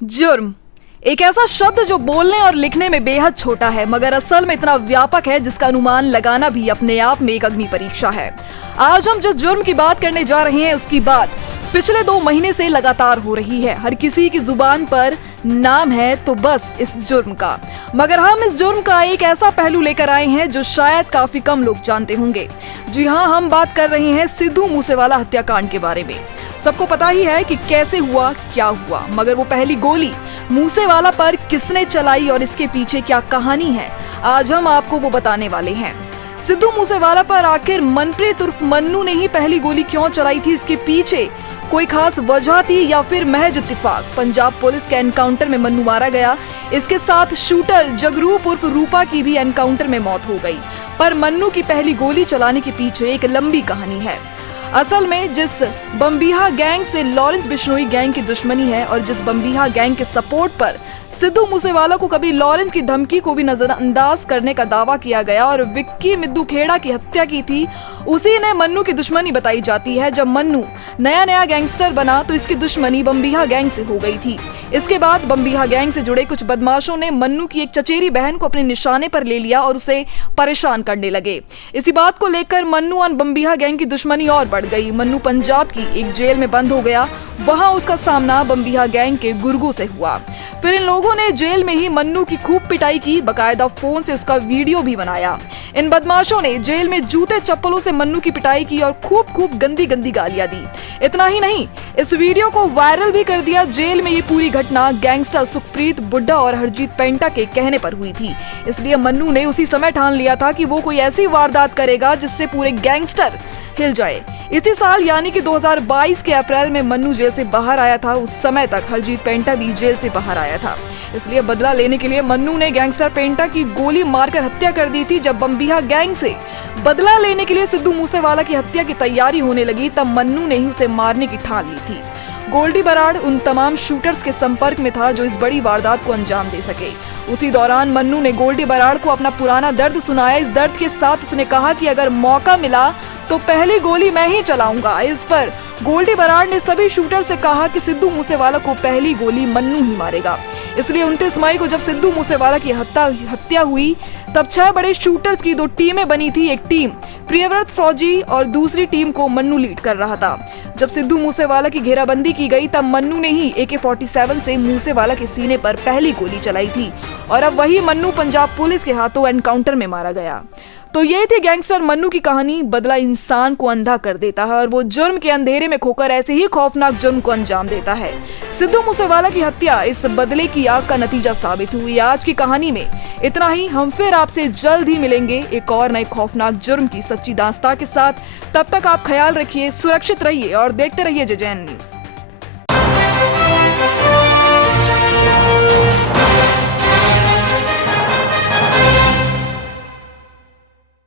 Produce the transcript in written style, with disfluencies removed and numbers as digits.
जुर्म एक ऐसा शब्द जो बोलने और लिखने में बेहद छोटा है मगर असल में इतना व्यापक है जिसका अनुमान लगाना भी अपने आप में एक अग्नि परीक्षा है। आज हम जिस जुर्म की बात करने जा रहे हैं उसकी बात पिछले 2 महीने से लगातार हो रही है। हर किसी की जुबान पर नाम है तो बस इस जुर्म का, मगर हम इस जुर्म का एक ऐसा पहलू लेकर आए हैं जो शायद काफी कम लोग जानते होंगे। जी हाँ, हम बात कर रहे हैं सिद्धू मूसेवाला हत्याकांड के बारे में। सबको पता ही है कि कैसे हुआ, क्या हुआ, मगर वो पहली गोली मूसेवाला पर किसने चलाई और इसके पीछे क्या कहानी है, आज हम आपको वो बताने वाले हैं। सिद्धू मूसेवाला पर आखिर मनप्रीत उर्फ मन्नू ने ही पहली गोली क्यों चलाई थी, इसके पीछे कोई खास वजह थी या फिर महज इत्तेफाक। पंजाब पुलिस के एनकाउंटर में मन्नू मारा गया, इसके साथ शूटर जगरूप उर्फ रूपा की भी एनकाउंटर में मौत हो गई। पर मन्नू की पहली गोली चलाने के पीछे एक लंबी कहानी है। असल में जिस बम्बीहा गैंग से लॉरेंस बिश्नोई गैंग की दुश्मनी है और जिस बम्बीहा गैंग के सपोर्ट पर सिद्धू मूसेवाला को कभी लॉरेंस की धमकी को भी नजरअंदाज करने का दावा किया गया और विक्की मिद्दू खेड़ा की हत्या की थी, उसी ने मन्नू की दुश्मनी बताई जाती है। जब मन्नू नया गैंगस्टर बना तो इसकी दुश्मनी बम्बीहा गैंग से हो गई थी। इसके बाद बम्बीहा गैंग से जुड़े कुछ बदमाशों ने मन्नू की एक चचेरी बहन को अपने निशाने पर ले लिया और उसे परेशान करने लगे। इसी बात को लेकर मन्नू और बम्बीहा गैंग की दुश्मनी और बढ़ गई। मन्नू पंजाब की एक जेल में बंद हो गया, वहां उसका सामना बम्बीहा गैंग के गुर्गू से हुआ। फिर इन लोगों ने जेल में ही मन्नू की खूब पिटाई की, बकायदा फोन से उसका वीडियो भी बनाया। इन बदमाशों ने जेल में जूते चप्पलों से मन्नू की पिटाई की और खूब गंदी गालियां दी। इतना ही नहीं, इस वीडियो को वायरल भी कर दिया। जेल में ये पूरी घटना गैंगस्टर सुखप्रीत बुड्ढा और हरजीत पेंटा के कहने पर हुई थी, इसलिए मन्नू ने उसी समय ठान लिया था कि वो कोई ऐसी वारदात करेगा जिससे पूरे गैंगस्टर हिल जाए। इसी साल यानी कि 2022 के अप्रैल में मन्नू जेल से बाहर आया था। उस समय तक हरजीत पेंटा भी जेल से बाहर आया था, इसलिए बदला लेने के लिए मन्नू ने गैंगस्टर पेंटा की गोली मारकर हत्या कर दी थी। जब बम्बीहा गैंग से बदला लेने के लिए सिद्धू मूसेवाला की हत्या की तैयारी होने लगी तब मन्नू ने ही उसे मारने की ठान ली थी। गोल्डी बराड़ उन तमाम शूटर्स के संपर्क में था जो इस बड़ी वारदात को अंजाम दे सके। उसी दौरान मन्नू ने गोल्डी बराड़ को अपना पुराना दर्द सुनाया। इस दर्द के साथ उसने कहा कि अगर मौका मिला तो पहली गोली मैं ही चलाऊंगा। इस पर गोल्डी बराड़ ने सभी शूटर से कहा कि सिद्धू मूसेवाला को पहली गोली मन्नू ही मारेगा। इसलिए 29 मई को जब सिद्धू मूसेवाला की हत्या हुई तब 6 बड़े शूटर्स की 2 टीमें बनी थी। एक टीम प्रियव्रत फौजी और दूसरी टीम को मन्नू लीड कर रहा था। जब सिद्धू मूसेवाला की घेराबंदी की गई तब मन्नू ने ही AK-47 से मूसेवाला के सीने पर पहली गोली चलाई थी और अब वही मन्नू पंजाब पुलिस के हाथों एनकाउंटर में मारा गया। तो ये थी गैंगस्टर मन्नू की कहानी। बदला इंसान को अंधा कर देता है और वो जुर्म के अंधेरे में खोकर ऐसे ही खौफनाक जुर्म को अंजाम देता है। सिद्धू मूसेवाला की हत्या इस बदले की आग का नतीजा साबित हुई। आज की कहानी में इतना ही। हम फिर आपसे जल्द ही मिलेंगे एक और नए खौफनाक जुर्म की सच्ची दास्तां के साथ। तब तक आप ख्याल रखिए, सुरक्षित रहिए और देखते रहिए JJN न्यूज़।